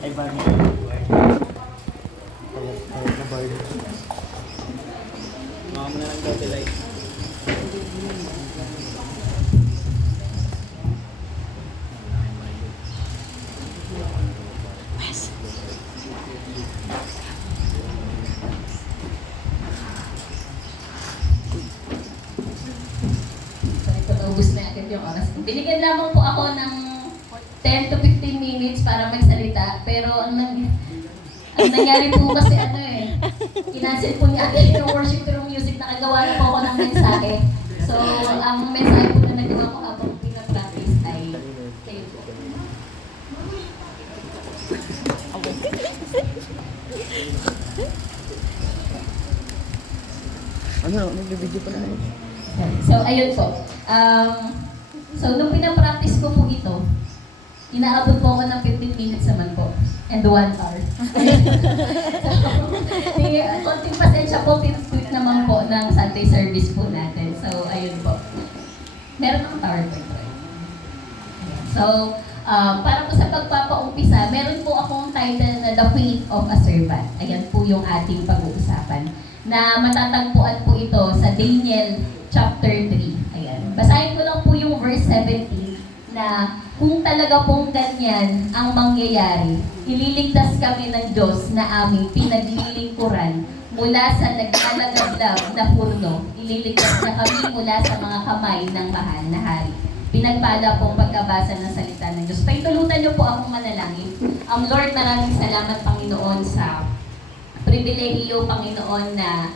Ay, ba niya? Ayat na ba yun? Mga na lang daw sila eh. Ubus na agad yung oras. Binigyan lamang po ako ng 10 to 15 minutes para magsalita. Pero ang nangyari po kasi kinancel po niya agad yung worship through music. Nakagawa na po ako ng mensahe. So, ang mensahe po na nagawa ko habang pinapractice ay kayo po. Ano? Nagbibideo pa na yun. So, ayun po. So, nung pinapractice ko po ito, inaabot po ako ng 15 minutes naman po. And 1 hour. Konting pasensya po, pinag-tweet naman po ng Sunday service po natin. So, ayun po. Meron ng PowerPoint po. So, para po sa pagpapaumpisa, meron po akong title na The Faith of a Servant. Ayan po yung ating pag-uusapan. Na matatagpuan po ito sa Daniel chapter 3. Ayan. Basahin ko lang po yung verse 17 na kung talaga pong ganyan ang mangyayari, ililigtas kami ng Diyos na aming pinaglilingkuran mula sa naglalagablag na purno. Ililigtas na kami mula sa mga kamay ng mahal na hari. Pinagpala pong pagkabasa ng salita ng Diyos. Paitulutan niyo po akong manalangin. Lord, maraming salamat, Panginoon, sa pribilehiyo, Panginoon, na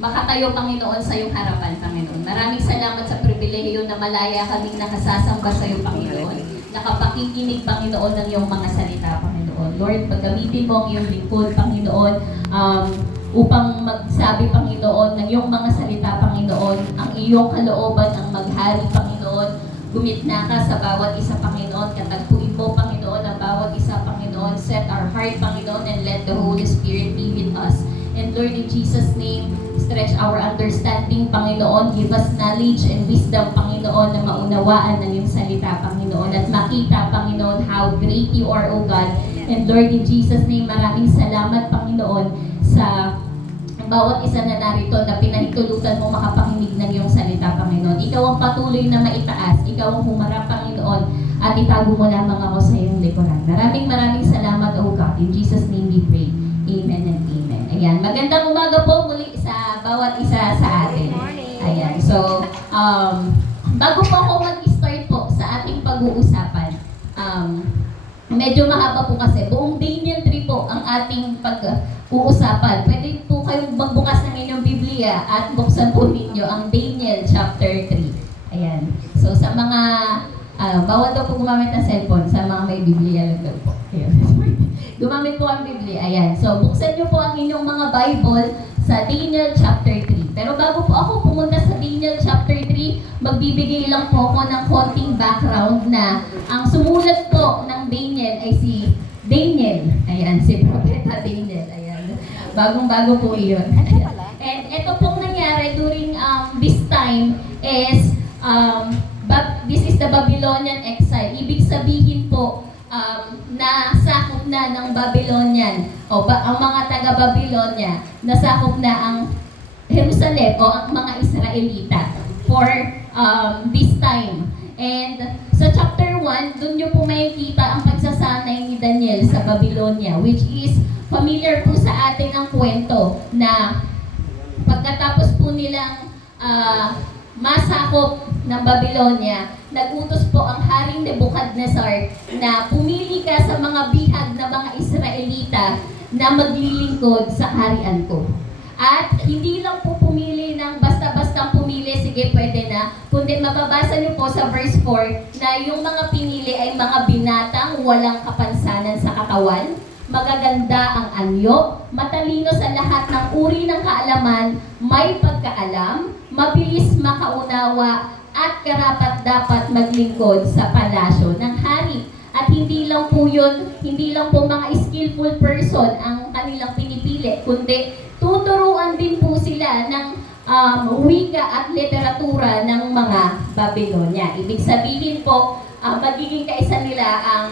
makatayo, Panginoon, sa iyong harapan, Panginoon. Maraming salamat sa pribilehiyo na malaya kaming nakasasamba sa iyo, Panginoon. Nakapakikinig, Panginoon, ng iyong mga salita, Panginoon. Lord, paggamitin mo ang iyong lingkod, Panginoon, upang magsabi, Panginoon, ng iyong mga salita, Panginoon, ang iyong kalooban ang maghari, Panginoon. Gumitna ka sa bawat isa, Panginoon. Katagpuin mo, Panginoon, ang bawat isa, Panginoon. Set our heart, Panginoon, and let the Holy Spirit be with us. And Lord, in Jesus' name, stretch our understanding, Panginoon. Give us knowledge and wisdom, Panginoon, na maunawaan ng iyong salita, Panginoon. At makita, Panginoon, how great you are, O God. And Lord, in Jesus' name, maraming salamat, Panginoon, sa bawat isa na narito na pinahintulutan mo makapakinig ng iyong salita, Panginoon. Ikaw ang patuloy na maitaas. Ikaw ang humarap, Panginoon. At itago mo lamang ako sa iyong likuran. Maraming salamat, O God. In Jesus' name we pray. Amen and amen. Ayan. Magandang umaga po muli sa bawat isa sa atin. Ayan. So, bago po ako mag-start po sa ating pag-uusapan, medyo mahaba po kasi. Buong Daniel 3 po ang ating pag-uusapan. Pwede po kayong magbukas ng inyong Biblia at buksan po ninyo ang Daniel chapter 3. Ayan. So, sa mga, bawal daw po gumamit ng cellphone. Sa mga may Biblia lang daw po. Ayan. Gumamit po ang Biblia. Ayan. So, buksan nyo po ang inyong mga Bible sa Daniel chapter 3. Pero bago po ako pumunta sa Daniel chapter 3, magbibigay lang po ako ng konting background na ang sumulat po ng Daniel ay si Daniel. Ayan, si Propeta Daniel. Ayan. Bagong-bago po iyon. And ito pong nangyari during this time is this is the Babylonian exile. Ibig sabihin po, nasakop na ng Babylonian ang mga taga-Babylonia, nasakop na ang Jerusalem o ang mga Israelita for this time. And sa chapter 1, doon nyo po makikita ang pagsasanay ni Daniel sa Babylonia, which is familiar po sa atin ang kwento na pagkatapos po nilang masakop ng Babylonia, nagutos po ang Haring Nebuchadnezzar na pumili ka sa mga bihag na mga Israelita na maglilingkod sa kaharian ko. At hindi lang po pumili ng basta-basta pumili, sige pwede na, kundi mababasa niyo po sa verse 4 na yung mga pinili ay mga binatang walang kapansanan sa katawan, magaganda ang anyo, matalino sa lahat ng uri ng kaalaman, may pagkaalam, mabilis makaunawa, at karapat-dapat maglingkod sa palasyo ng hari. At hindi lang po yun, hindi lang po mga skillful person ang kanilang pinipili, kundi tuturuan din po sila ng wika at literatura ng mga Babylonia. Ibig sabihin po, magiging kaisa nila ang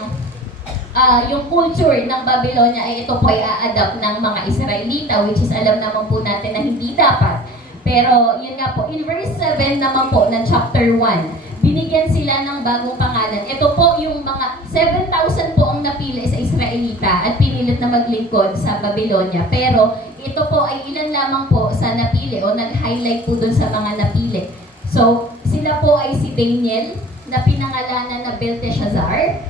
yung culture ng Babylonia ay ito po ay a-adapt ng mga Israelita, which is alam naman po natin na hindi dapat. Pero yun nga po, in verse 7 naman po ng chapter 1, binigyan sila ng bagong pangalan. Ito po yung mga 7,000 po ang napili sa Israelita at pinilit na maglingkod sa Babylonia. Pero ito po ay ilan lamang po sa napili o nag-highlight po dun sa mga napili. So, sila po ay si Daniel na pinangalanan na Belteshazzar,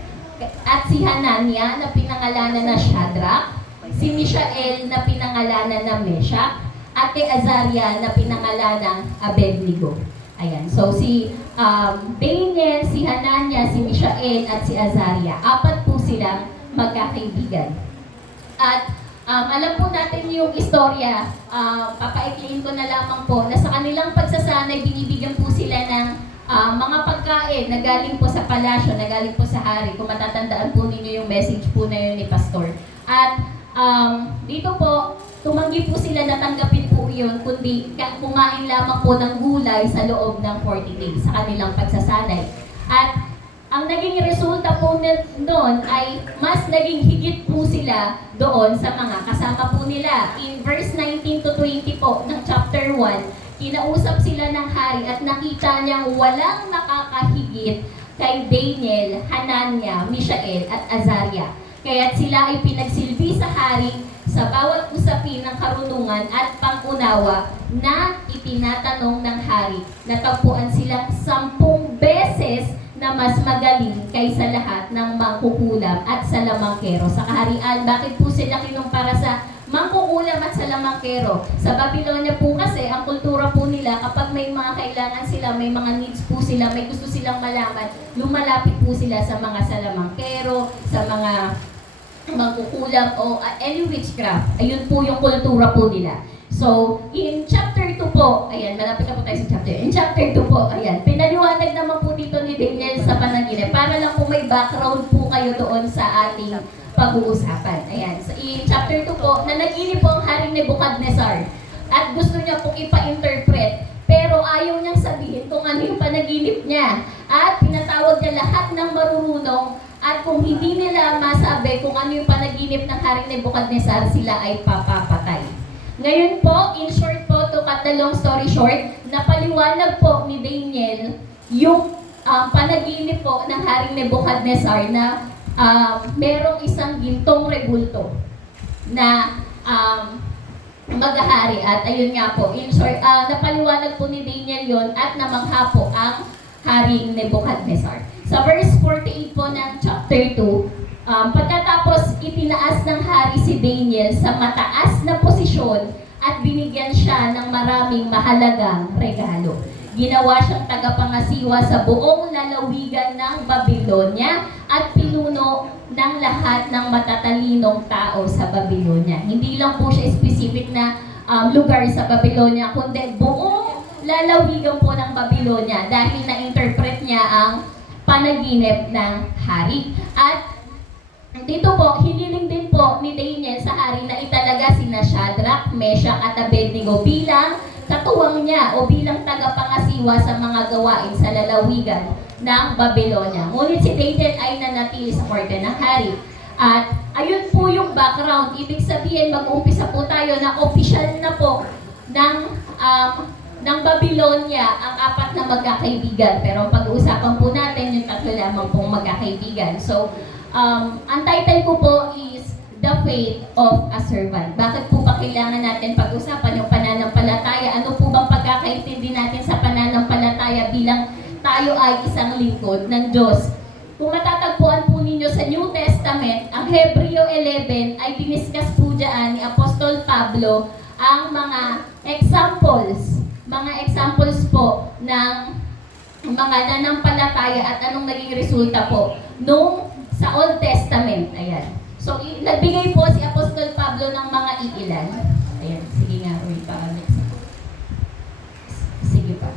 at si Hanania na pinangalanan na Shadrach, si Mishael na pinangalanan na Meshach, at kay Azaria na pinangalanan Abednego. Ayan. So si Daniel, si Hanania, si Mishael, at si Azaria. Apat po silang magkakaibigan. At alam po natin yung istorya, papaikliin ko na lamang po, na sa kanilang pagsasanay, binibigyan po sila ng mga pagkain na galing po sa palasyo, na galing po sa hari. Kung matatandaan po ninyo yung message po na yun ni Pastor. At dito po, tumanggi po sila na tanggapin po yun, kundi kumain lamang po ng gulay sa loob ng 40 days sa kanilang pagsasanay. At ang naging resulta po noon ay mas naging higit po sila doon sa mga kasama po nila. In verse 19 to 20 po ng chapter 1, kinausap sila ng hari at nakita niyang walang nakakahigit kay Daniel, Hanania, Mishael at Azaria. Kaya't sila ay pinagsilbi sa hari sa bawat usapin ng karunungan at pangunawa na itinatanong ng hari. Natagpuan silang 10 beses na mas magaling kaysa lahat ng mangkukulam at salamangkero sa kaharian. Bakit po sila kinumpara sa mangkukulam at salamangkero? Sa Babylonia po kasi, ang kultura po nila, kapag may mga kailangan sila, may mga needs po sila, may gusto silang malaman, lumalapit po sila sa mga salamangkero, sa mga mangkukulam o any witchcraft. Ayun po yung kultura po nila. So, in chapter 2 po, ayan, malapit na po tayo sa chapter. In chapter 2 po, ayan, pinaliwanag naman po dito ni Daniel sa panaginip. Para lang po may background po kayo doon sa ating pag-uusapan. Ayan, so in chapter 2 po, nanaginip po ang Haring Nebuchadnezzar at gusto niya pong ipa-interpret. Pero ayaw niyang sabihin kung ano yung panaginip niya. At pinatawag niya lahat ng marurunong at kung hindi nila masabi kung ano yung panaginip ng Haring Nebuchadnezzar, sila ay papapatay. Ngayon po, in short po, to cut the long story short, napaliwanag po ni Daniel yung panaginip po ng Haring Nebuchadnezzar na merong isang gintong rebulto na maghahari. At ayun nga po, in short, napaliwanag po ni Daniel yon at namangha po ang Haring Nebuchadnezzar. Sa verse 48 po ng chapter 2, pagkatapos itinaas ng hari si Daniel sa mataas na posisyon at binigyan siya ng maraming mahalagang regalo. Ginawa siyang tagapangasiwa sa buong lalawigan ng Babylonia at pinuno ng lahat ng matatalinong tao sa Babylonia. Hindi lang po siya specific na lugar sa Babylonia, kundi buong lalawigan po ng Babylonia dahil na-interpret niya ang panaginip ng hari. At dito po, hiniling din po ni Daniel sa hari na italaga sina Shadrach, Meshach at Abednego bilang katuwang niya o bilang tagapangasiwa sa mga gawain sa lalawigan ng Babylonia. Ngunit si Daniel ay nanatili sa korte ng hari. At ayun po yung background. Ibig sabihin, mag-uumpisa po tayo na official na po ng Babylonia ang apat na magkakaibigan. Pero ang pag-uusapan po natin yung tatlo lamang pong magkakaibigan. So, ang title ko po is The Fate of a Servant. Bakit po pa kailangan natin pag-usapan yung pananampalataya? Ano po bang pagkakaintindi natin sa pananampalataya bilang tayo ay isang lingkod ng Diyos? Kung matatagpuan po ninyo sa New Testament, ang Hebreo 11 ay diniscuss po dyan ni Apostol Pablo ang mga examples po ng mga nanampalataya at anong naging resulta po nung sa Old Testament. Ayan. So, nagbigay po si Apostol Pablo ng mga iilan. Ayan. Sige nga, wait pa. Next. Sige pa.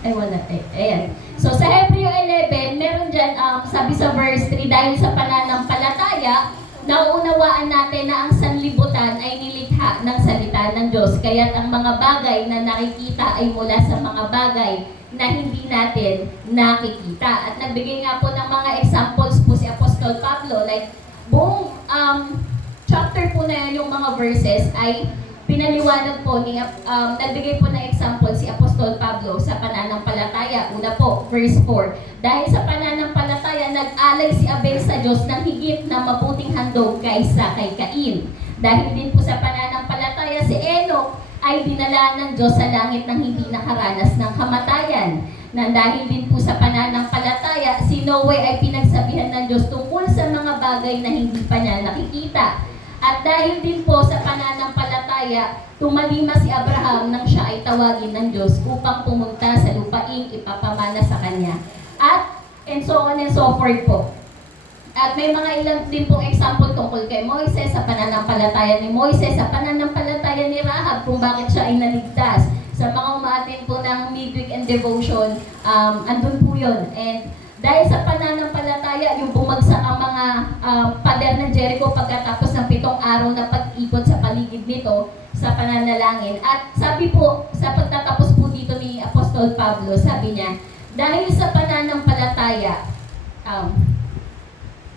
Ay, wala. Ayan. So, sa Hebreo 11, meron dyan, sabi sa verse 3, dahil sa pananampalataya, nauunawaan natin na ang sanlibutan ay nilikha ng salita salita ng Diyos. Kaya't ang mga bagay na nakikita ay mula sa mga bagay na hindi natin nakikita. At nagbigay nga po ng mga examples po si Apostol Pablo, like buong chapter po na yan, yung mga verses ay pinaliwanag po ni, nagbigay po ng example si Apostol Pablo sa pananampalataya. Una po, verse 4. Dahil sa pananampalataya, nag-alay si Abel sa Diyos ng higit na mabuting handog kaysa kay Cain. Dahil din po sa pananampalataya, si Enoch ay dinala ng Diyos sa langit nang hindi nakaranas ng kamatayan. Na dahil din po sa pananampalataya, si Noe ay pinagsabihan ng Diyos tungkol sa mga bagay na hindi pa niya nakikita. At dahil din po sa pananampalataya, tumalima si Abraham nang siya ay tawagin ng Diyos upang pumunta sa lupaing ipapamana sa kanya. And so on and so forth po. At may mga ilang din pong example tungkol kay Moises, sa pananampalataya ni Moises, sa pananampalataya ni Rahab, kung bakit siya ay naligtas. Sa mga umaatin po ng midweek and devotion, andun po yun. And dahil sa pananampalataya, yung bumagsak ang mga pader ng Jericho pagkatapos ng 7 araw na pag-ikot sa paligid nito sa pananalangin. At sabi po, sa pagtatapos po dito ni Apostol Pablo, sabi niya, dahil sa pananampalataya,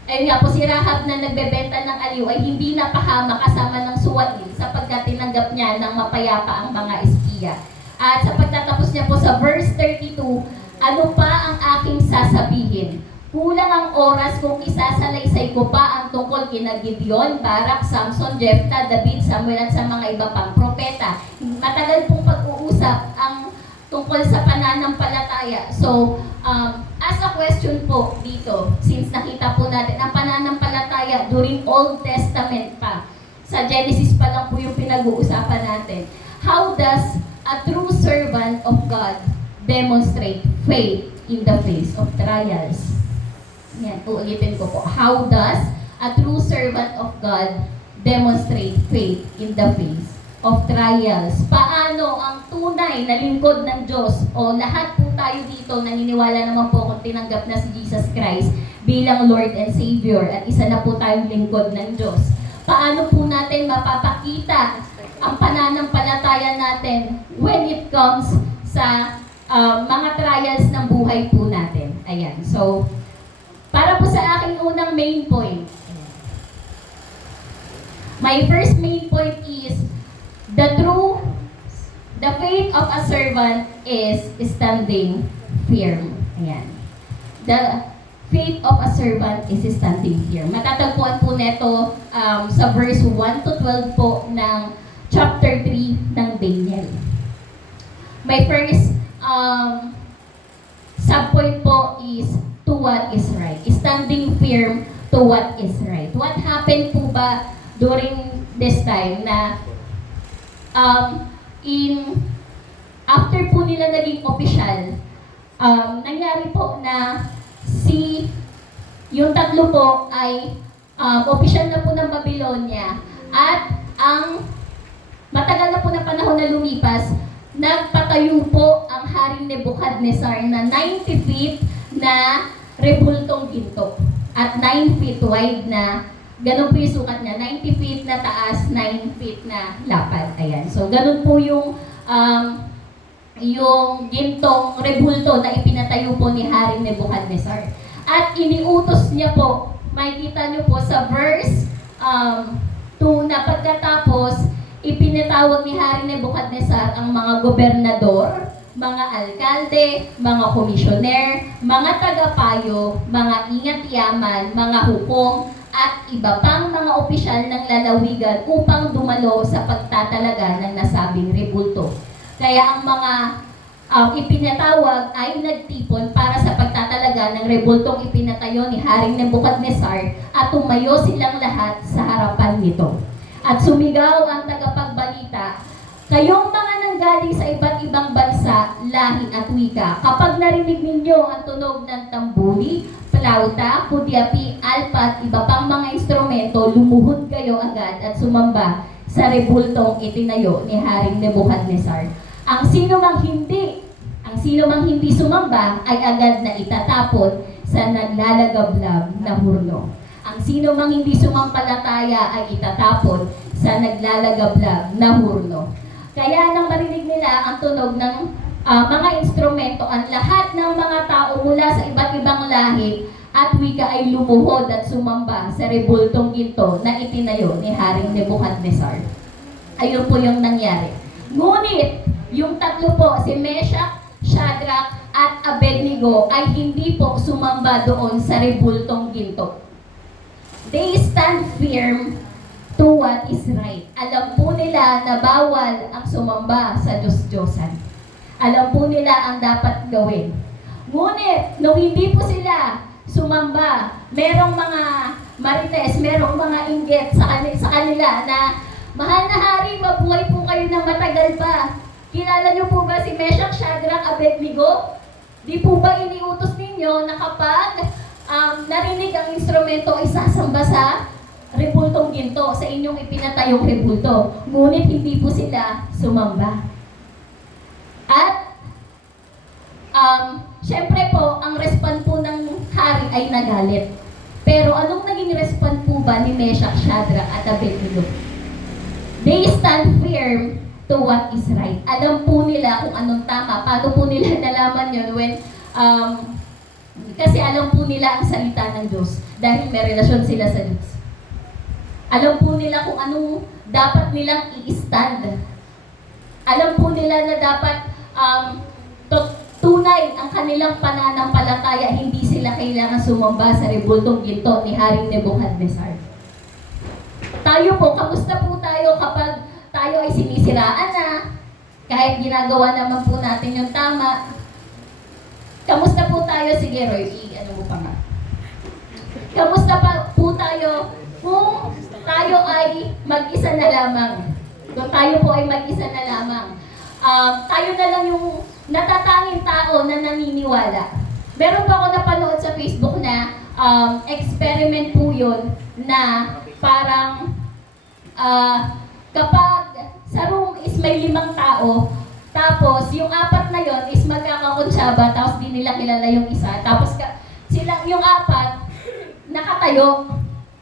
ayun nga po, si Rahab na nagbebenta ng aliw ay hindi napahama kasama ng suwain sapagkat tinanggap niya ng mapayapa ang mga espiya. At sa pagtatapos niya po sa verse 32, ano pa ang aking sasabihin? Kulang ang oras kung isasalaysay ko pa ang tungkol kina Gideon, Barak, Samson, Jephthah, David, Samuel at sa mga iba pang propeta. Matagal pong pag-uusap ang tungkol sa pananampalataya. So, as a question po dito, since nakita po natin ang pananampalataya during Old Testament pa, sa Genesis pa lang po yung pinag-uusapan natin. How does a true servant of God demonstrate faith in the face of trials? Yan, uulitin ko po. How does a true servant of God demonstrate faith in the face of trials? Paano ang tunay na lingkod ng Diyos, o lahat po tayo dito naniniwala naman po kung tinanggap na si Jesus Christ bilang Lord and Savior at isa na po tayong lingkod ng Diyos. Paano po natin mapapakita ang pananampalataya natin when it comes sa mga trials ng buhay po natin? Ayan. So, para po sa aking unang main point. My first main point is the faith of a servant is standing firm. Ayan. The faith of a servant is standing firm. Matatagpuan po neto sa verse 1 to 12 po ng chapter 3 ng Daniel. My first subpoint po is to what is right. Standing firm to what is right. What happened po ba during this time na after po nila naging opisyal, nangyari po na yung tatlo po ay opisyal na po ng Babylonia at ang matagal na po na panahon na lumipas, nagpatayo po ang Haring Nebuchadnezzar na 90 feet na rebultong ginto at 9 feet wide na, ganun po yung sukat niya, 90 feet na taas, 9 feet na lapad. Ayan. So, ganun po yung gintong rebulto na ipinatayo po ni Haring Nebuchadnezzar. At iniutos niya po, makikita niyo po sa verse 2 na pagkatapos, ipinatawag ni Haring Nebuchadnezzar ang mga gobernador, mga alkalde, mga komisyoner, mga tagapayo, mga ingat-yaman, mga hukom, at iba pang mga opisyal ng lalawigan upang dumalo sa pagtatalaga ng nasabing rebulto. Kaya ang mga ipinatawag ay nagtipon para sa pagtatalaga ng rebultong ipinatayo ni Haring Nebuchadnezzar at tumayo silang lahat sa harapan nito. At sumigaw ang tagapagbalita, kayong mga nanggaling sa iba't ibang bansa, lahi at wika, kapag narinig ninyo ang tunog ng tambuli, plauta, pudyapi, alpa at iba pang mga instrumento, lumuhod kayo agad at sumamba sa rebultong itinayo ni Haring Nebuchadnezzar. Ang sino mang hindi sumamba ay agad na itatapon sa naglalagablab na hurno. Ang sino mang hindi sumampalataya ay itatapon sa naglalagablag na hurno. Kaya nang marinig nila ang tunog ng mga instrumento, ang lahat ng mga tao mula sa iba't ibang lahi at wika ay lumuhod at sumamba sa rebultong ginto na itinayo ni Haring Nebuchadnezzar. Ayun po yung nangyari. Ngunit, yung tatlo po, si Meshach, Shadrach, at Abednego ay hindi po sumamba doon sa rebultong ginto. They stand firm to what is right. Alam po nila na bawal ang sumamba sa Diyos-Diyosan. Alam po nila ang dapat gawin. Ngunit, nung hindi po sila sumamba, merong mga marites, merong mga inggit sa kanila na, mahal na hari, mabuhay po kayo ng matagal pa. Kilala niyo po ba si Meshach, Shadrach, Abednego? Di po ba iniutos ninyo na kapag narinig ang instrumento ay sasamba sa rebultong ginto, sa inyong ipinatayong rebulto? Ngunit hindi po sila sumamba. At, syempre po, ang respond po ng hari ay nagalit. Pero anong naging respond po ba ni Meshach, Shadrach, at Abednego? They stand firm to what is right. Alam po nila kung anong tama. Paano po nila nalaman yun when, kasi alam po nila ang salita ng Diyos dahil may relasyon sila sa Diyos. Alam po nila kung anong dapat nilang i-stand. Alam po nila na dapat tunay ang kanilang pananampalataya, hindi sila kailangan sumamba sa rebultong ginto ni Haring Nebuchadnezzar. Tayo po, kamusta po tayo kapag tayo ay sinisiraan na, kahit ginagawa naman po natin yung tama? Kamusta po tayo? Sige, Roy, ano mo pa nga? Kamusta po tayo kung tayo ay mag-isa na lamang? Kung tayo po ay mag-isa na lamang. Tayo na lang yung natatanging tao na naniniwala. Meron pa ako napanood sa Facebook na experiment po yun na parang kapag sa room is may 5 tao, tapos yung 4 na yon is magkakakonsyaba, tapos di nila kilala yung isa, tapos sila, yung 4 nakatayo.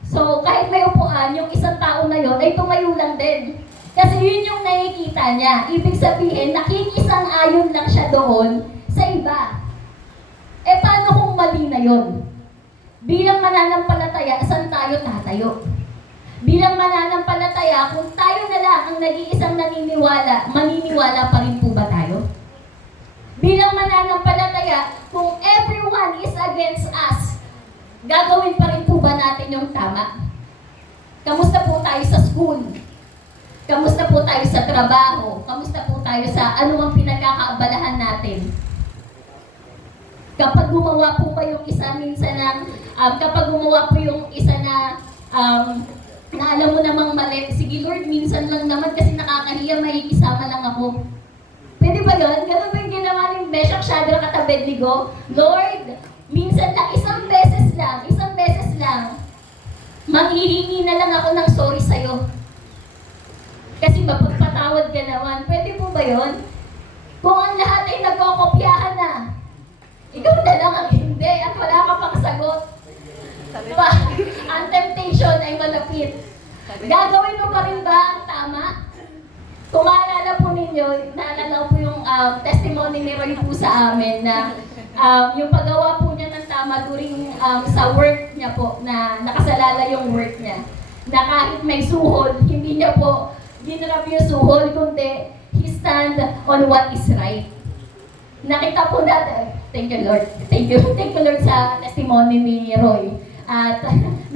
So kahit may upuan, yung isang tao na yon ay tumayo lang din. Kasi yun yung nakikita niya. Ibig sabihin, nakikisang-ayon lang siya doon sa iba. Eh paano kung mali na yon? Bilang mananampalataya, saan tayo tatayo? Bilang mananampalataya, kung tayo na lang ang nag-iisang naniniwala, maniniwala pa rin po ba tayo? Bilang mananampalataya, kung everyone is against us, gagawin pa rin po ba natin yung tama? Kamusta po tayo sa school? Kamusta po tayo sa trabaho? Kamusta po tayo sa anumang pinagkakaabalahan natin? Kapag gumawa po kayong isa minsan ng, kapag gumawa po yung isa na alam mo namang mali, sige Lord, minsan lang naman kasi nakakahiya, makikisama lang ako. Pwede ba yun? Ganun ba yung ginawa ni Meshach, Shadrach, at Abednego? Lord, minsan lang, isang beses lang, manghihingi na lang ako ng sorry sa'yo. Kasi mapagpatawad ka naman. Pwede po ba yun? Kung ang lahat ay nagkokopyahan na, ikaw na lang ang hindi at wala ka pang sagot. Ang temptation ay malapit. Gagawin mo pa rin ba ang tama? Kung maalala po ninyo, naalala po yung testimony ni Roy po sa amin na yung paggawa po niya ng tama during sa work niya po, na nakasalala yung work niya. Na kahit may suhol, hindi niya po ginrab yung suhol, kundi he stand on what is right. Nakita po natin, thank you Lord Lord sa testimony ni Roy. At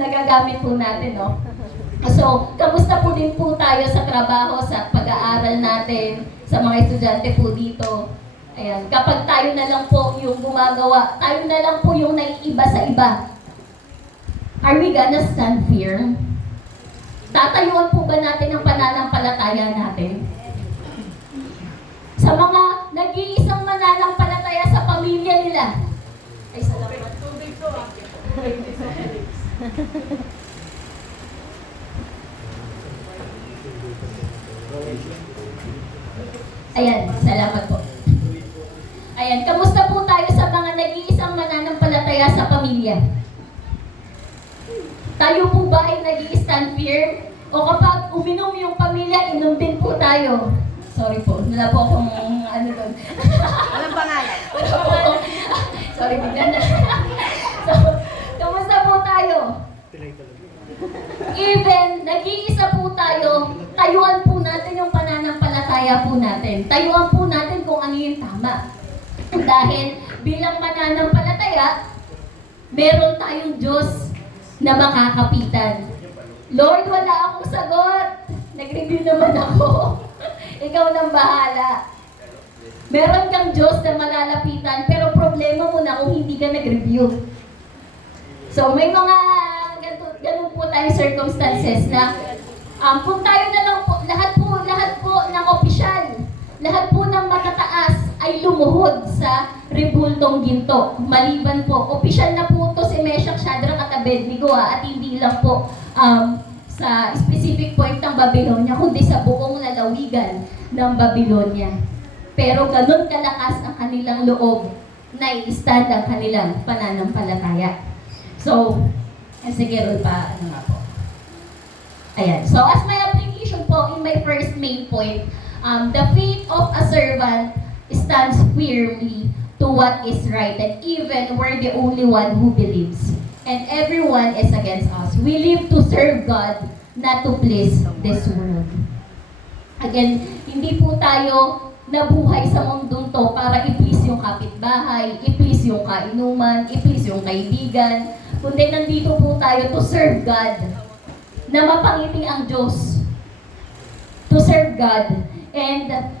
nagagamit po natin, no? So, kamusta po din po tayo sa trabaho, sa pag-aaral natin, sa mga estudyante po dito? Ayan, kapag tayo na lang po yung gumagawa, tayo na lang po yung naiiba sa iba. Are we gonna stand firm? Tatayuan po ba natin ang pananampalataya natin? Sa mga nag-iisang mananampalataya sa pamilya nila. Ay, salamat. Tubig ko, Ayan, salamat po. Ayan, kamusta po tayo sa mga nag-iisang mananampalataya sa pamilya? Tayo po ba ay nag-i-stand firm O kapag uminom yung pamilya, inom din po tayo. Sorry po, wala po akong ano doon. Walang pangalan. Wala po akong, sorry, bigyan na. So, kamusta po tayo? Even, nag-iisa po tayo, tayuan po natin yung pananampalataya po natin. Tayuan po natin kung ano yung tama. Dahil bilang mananampalataya, meron tayong Diyos na makakapitan. Lord, wala akong sagot. Nag-review naman ako. Ikaw nang bahala. Meron kang Diyos na malalapitan, pero problema mo na kung hindi ka nag-review. So, may mga ganun po tayong circumstances na kung tayo na lang po, lahat po ng opisyal, lahat po ng matataas ay lumuhod sa rebultong ginto. Maliban po, opisyal na po to si Meshach, Shadrach at Abednego at hindi lang po sa specific point ng Babylonia, kundi sa buong lalawigan ng Babylonia. Pero ganun kalakas ang kanilang loob na i-stand ang kanilang pananampalataya. So, sige, Rul pa, ano nga po. Ayan. So, as my application po, in my first main point, the faith of a servant stands firmly to what is right, and even we're the only one who believes. And everyone is against us. We live to serve God, not to please this world. Again, hindi po tayo nabuhay sa mundong to para i-please yung kapitbahay, i-please yung kainuman, i-please yung kaibigan, kundi nandito po tayo to serve God, na mapangiti ang Diyos. To serve God. And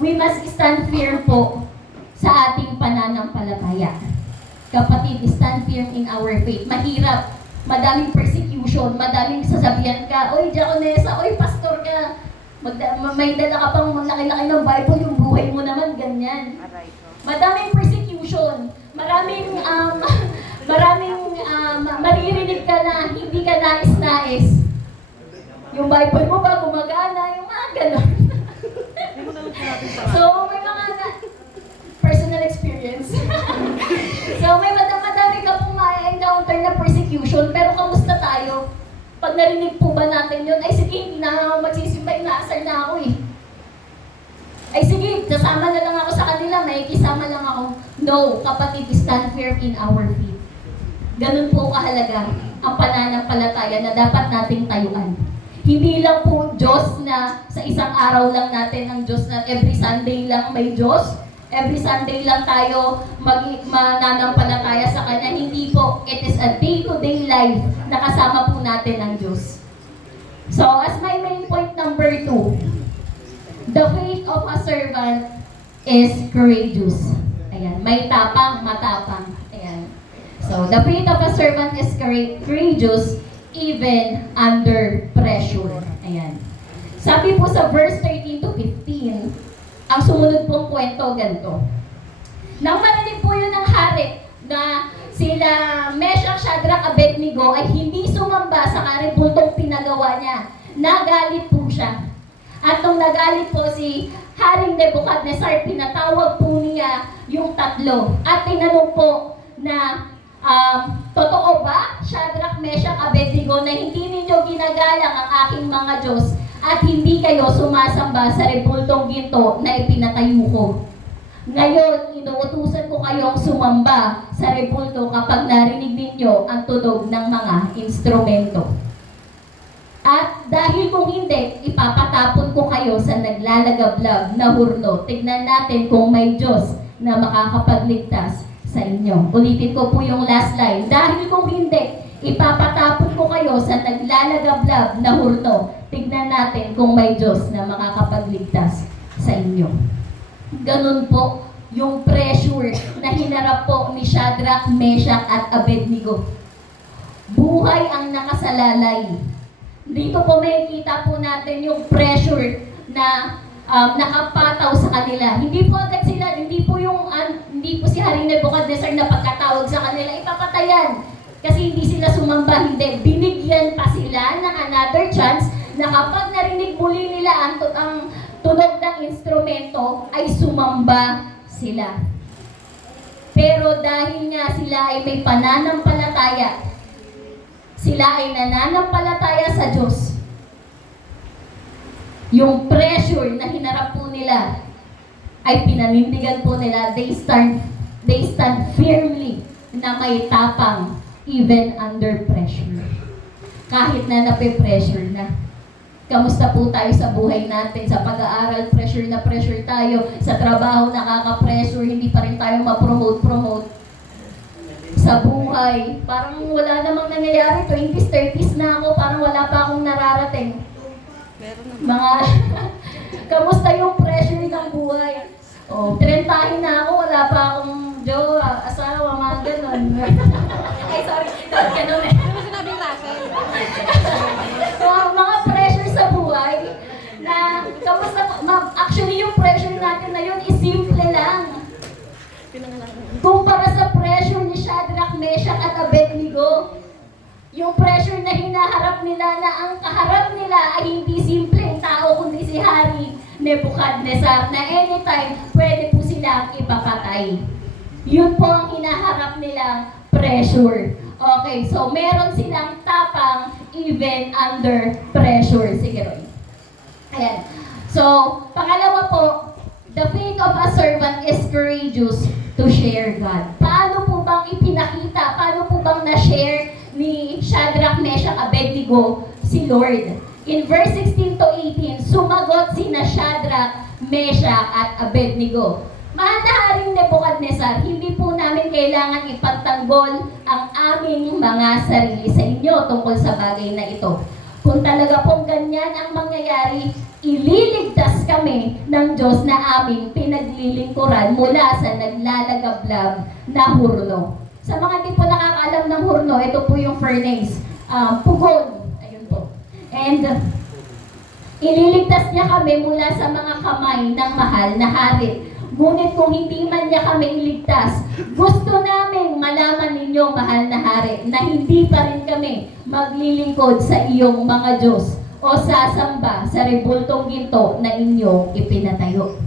we must stand firm po sa ating pananampalataya. Kapatid, stand firm in our faith. Mahirap. Madaming persecution. Madaming sasabihan ka, oy, diakonesa, oy, pastor ka. May dala ka pang laki-laki ng Bible, yung buhay mo naman, ganyan. Madaming persecution. Maraming maririnig ka na hindi ka nais-nais. Yung Bible mo ba gumagana? Yung mga ganon. So, may mga personal experience. So, may madami ka pong ma-encounter na persecution, pero kamusta tayo? Pag narinig po ba natin yun, ay sige, hindi na ako magsisimba, inaasar na ako eh. Ay sige, kasama na lang ako sa kanila, may kisama lang ako. No, kapatid, stand firm in our faith. Ganun po kahalaga ang pananampalataya na dapat nating tayuan. Hindi lang po Diyos na sa isang araw lang natin ang Diyos na every Sunday lang may Diyos. Every Sunday lang tayo mananampalataya sa Kanya. Hindi po, it is a day-to-day life na kasama po natin ang Diyos. So, as my main point number 2, the faith of a servant is courageous. Ayan, may tapang, matapang. Ayan. So, the faith of a servant is courageous even under pressure. Ayan. Sabi po sa verse 13 to 15, ang sumunod pong kwento ganito. Nang marinig po yun ng hari na sila Meshach, Shadrach, Abednego ay hindi sumamba sa karibultong pinagawa niya, nagalit po siya. At nung nagalit po si Haring Nebuchadnezzar, pinatawag po niya yung tatlo. At tinanong po na, totoo ba, Shadrach, Meshach, Abednego, na hindi ninyo ginagalang ang aking mga Diyos at hindi kayo sumasamba sa rebultong ginto na ipinatayo ko? Ngayon, inuutusan ko kayong sumamba sa rebulto kapag narinig ninyo ang tunog ng mga instrumento. At dahil kung hindi, ipapatapon ko kayo sa naglalagablab na hurno. Tignan natin kung may Diyos na makakapagligtas sa inyo. Ulitin ko po yung last line. Dahil kung hindi, ipapatapon ko kayo sa naglalagablab na hurno. Tignan natin kung may Diyos na makakapagligtas sa inyo. Ganun po yung pressure na hinarap po ni Shadrach, Meshach at Abednego. Buhay ang nakasalalay. Dito po makikita po natin yung pressure na nakapataw sa kanila. Hindi po agad sila, hindi po si Haring Nebuchadnezzar na pagkatawag sa kanila, ipapatayan. Kasi hindi sila sumamba, hindi. Binigyan pa sila ng another chance na kapag narinig muli nila ang tunog ng instrumento, ay sumamba sila. Pero dahil nga sila ay may pananampalataya, sila ay nananampalataya sa Diyos. Yung pressure na hinarap po nila ay pinanindigan po nila. They stand firmly na may tapang even under pressure. Kahit na nape-pressure na. Kamusta po tayo sa buhay natin? Sa pag-aaral, pressure na pressure tayo. Sa trabaho, nakaka-pressure, hindi pa rin tayo ma-promote. Sa buhay, parang wala namang nangyayari. 20s, 30s na ako, parang wala pa akong nararating. Mga, kamusta yung pressure ng buhay? O, 30 na ako, wala pa akong jowa, asawa, mga ganon. Ay, sorry, ganon eh. Ano sinabing Russell? So, mga pressure sa buhay, na, kamusta po, actually yung pressure natin na yun is simple lang. Kumpara sa pressure ni Shadrach, Meshach at Abednego, yung pressure na hinaharap nila na ang kaharap nila ay hindi simpleng tao kundi si Hari Nebuchadnezzar na anytime pwede po silang ipapatay. Yun po ang hinaharap nilang pressure. Okay, so meron silang tapang even under pressure. Sige, Roy. Ayan. So, pangalawa po, the faith of a servant is courageous to share God. Paano po bang ipinakita? Paano po bang na-share ni Shadrach, Meshach, Abednego si Lord? In verse 16 to 18, sumagot sina Shadrach, Meshach, at Abednego. Mahal na Haring Nebuchadnezzar, hindi po namin kailangan ipagtanggol ang aming mga sarili sa inyo tungkol sa bagay na ito. Kung talaga pong ganyan ang mangyayari, ililigtas kami ng Diyos na aming pinaglilingkuran mula sa naglalagablab na hurno. Sa mga di po nakakaalam ng hurno, ito po yung furnace, pugon, ayun po. And ililigtas niya kami mula sa mga kamay ng mahal na hari. Ngunit kung hindi man niya kami iligtas, gusto naming malaman ninyo, mahal na hari, na hindi pa rin kami maglilingkod sa iyong mga Diyos o sasamba sa rebultong ginto na inyong ipinatayo.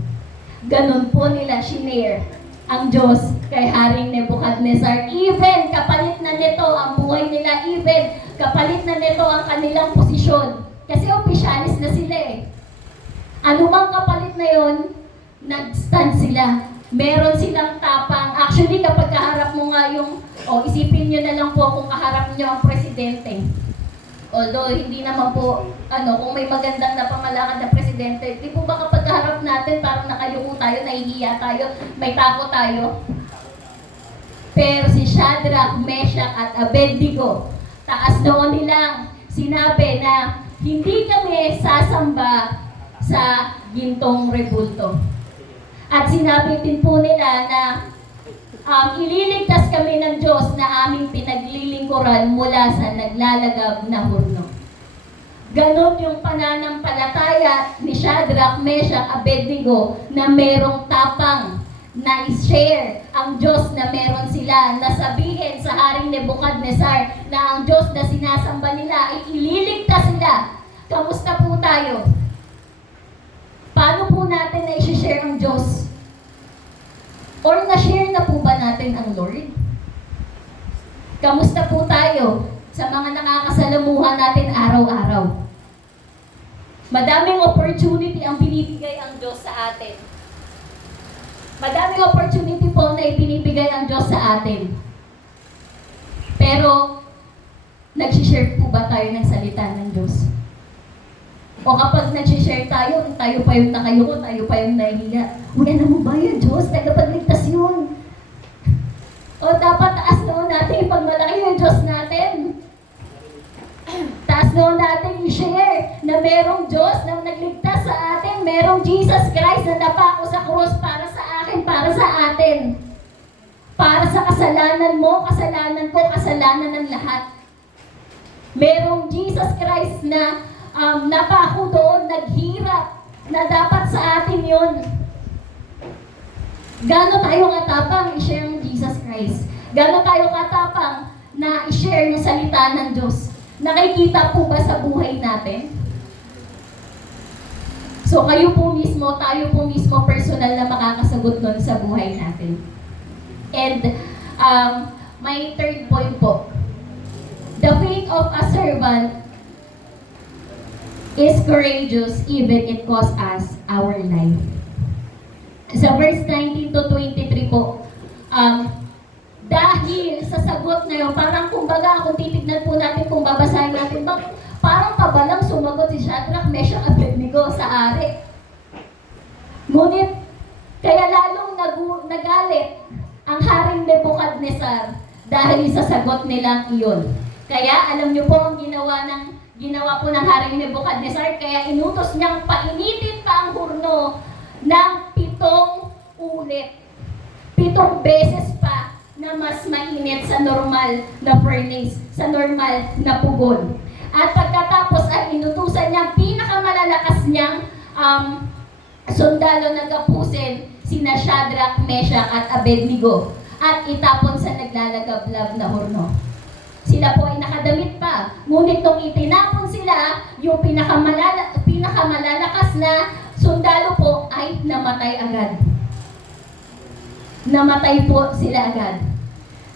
Ganon po nila shinare ang Diyos kay Haring Nebuchadnezzar. Even kapalit na nito ang buhay nila, even kapalit na nito ang kanilang posisyon. Kasi opisyalis na sila eh. Ano mang kapalit na yon, nag-stand sila. Meron silang tapang. Actually, kapag kaharap mo nga yung, isipin nyo na lang po kung kaharap nyo ang presidente. Although, hindi naman po, kung may magandang na pamalakad na presidente, di po ba kapag kaharap natin, parang nakayuko tayo, nahihiya tayo, may tako tayo? Pero si Shadrach, Meshach, at Abednego, taas noon nilang sinabi na hindi kami sasamba sa gintong rebulto. At sinabi din po nila na ililigtas kami ng Diyos na aming pinaglilingkuran mula sa naglalagab na hurno. Ganon yung pananampalataya ni Shadrach, Meshach, Abednego na merong tapang na i-share ang Diyos na meron sila, na sabihin sa Haring Nebuchadnezzar na ang Diyos na sinasamba nila ay ililigtas sila. Kamusta po tayo? Paano po natin na i-share ang Diyos? Or na-share na po ba natin ang Lord? Kamusta po tayo sa mga nakakasalamuhan natin araw-araw? Madaming opportunity ang binibigay ang Diyos sa atin. Madaming opportunity po na ibinibigay ang Diyos sa atin. Pero, nag-share po ba tayo ng salita ng Diyos? O kapag nag-share tayo pa yung nakayuko, tayo pa yung nahihiya. Uy, ano mo ba yun, Diyos? Tagapagligtas yun. O dapat taas noon natin, pag malaki yung Diyos natin. Taas noon natin i-share na merong Diyos na nagligtas sa atin. Merong Jesus Christ na napako sa krus para sa akin, para sa atin. Para sa kasalanan mo, kasalanan ko, kasalanan ng lahat. Merong Jesus Christ na napako doon, naghirap, na dapat sa atin yun. Gano'n tayo katapang i-share ng Jesus Christ? Gano'n tayo katapang na i-share yung salita ng Diyos? Nakikita po ba sa buhay natin? So kayo po mismo, tayo po mismo personal na makakasagot nun sa buhay natin. And my third point po, the faith of a servant is courageous even it costs us our life. Sa verse 19 to 23 po, dahil sa sagot na yun, parang kumbaga kung titignan po natin, kung babasahin natin, parang pabalang sumagot si Shadrach, Meshach, Abednego sa ari. Ngunit, kaya lalong nagalit ang Haring Nebuchadnezzar dahil sa sagot nilang iyon. Kaya alam niyo po ang ginawa po ng Haring Nebuchadnezzar, kaya inutos niyang painitin pa ang hurno ng 7 ulit. 7 beses pa na mas mainit sa normal na furnace, sa normal na pugon. At pagkatapos ay inutusan niyang pinakamalalakas niyang sundalo na gapusin sina Shadrach, Meshach at Abednego at itapon sa naglalagablab na hurno. Sila po ay nakadamit pa. Ngunit nung itinapon sila, yung pinakamalalakas na sundalo po ay namatay agad. Namatay po sila agad.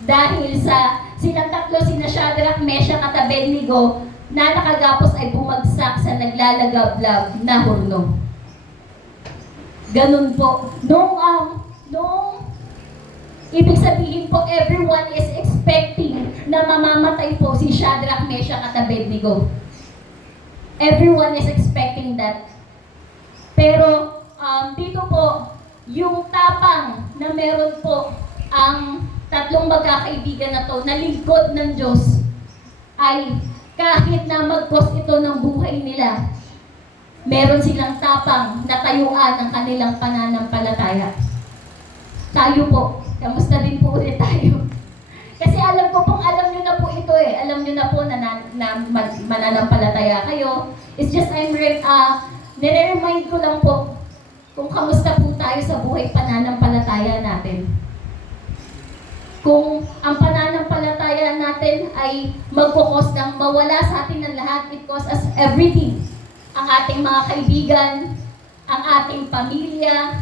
Dahil sa silang tatlo, sina Shadrach, Meshach at Abednego, na nakagapos ay bumagsak sa naglalagablab na hurno. Ganun po. Nung ibig sabihin po, everyone is expecting na mamamatay po si Shadrach, Meshach at Abednego. Everyone is expecting that. Pero dito po, yung tapang na meron po ang tatlong magkakaibigan na to, na lingkod ng Diyos, ay kahit na mag-cost ito ng buhay nila, meron silang tapang na tayuan ang kanilang pananampalataya. Tayo po, kamusta din po ulit tayo? Kasi alam nyo na po ito eh. Alam nyo na po na mananampalataya kayo. It's just, nire-remind ko lang po kung kamusta po tayo sa buhay pananampalataya natin. Kung ang pananampalataya natin ay magkukos ng mawala sa atin ng lahat, it costs us everything. Ang ating mga kaibigan, ang ating pamilya,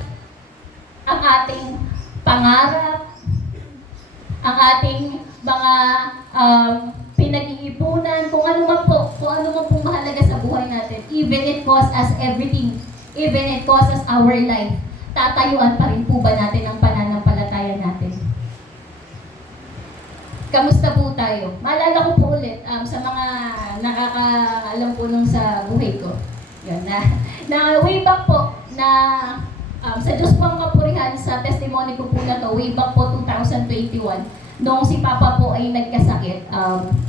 ang ating pangarap, ang ating mga pinag-iipunan, kung ano man po mahalaga sa buhay natin. Even it costs us everything. Even it costs us our life. Tatayuan pa rin po ba natin ang pananampalataya natin? Kamusta po tayo? Maalala ko po ulit sa mga nakakaalam po nung sa buhay ko. Yan, na way back po na sa Diyos po ang kapurihan, sa testimony ko po na to, way back po 2021, nung si Papa po ay nagkasakit,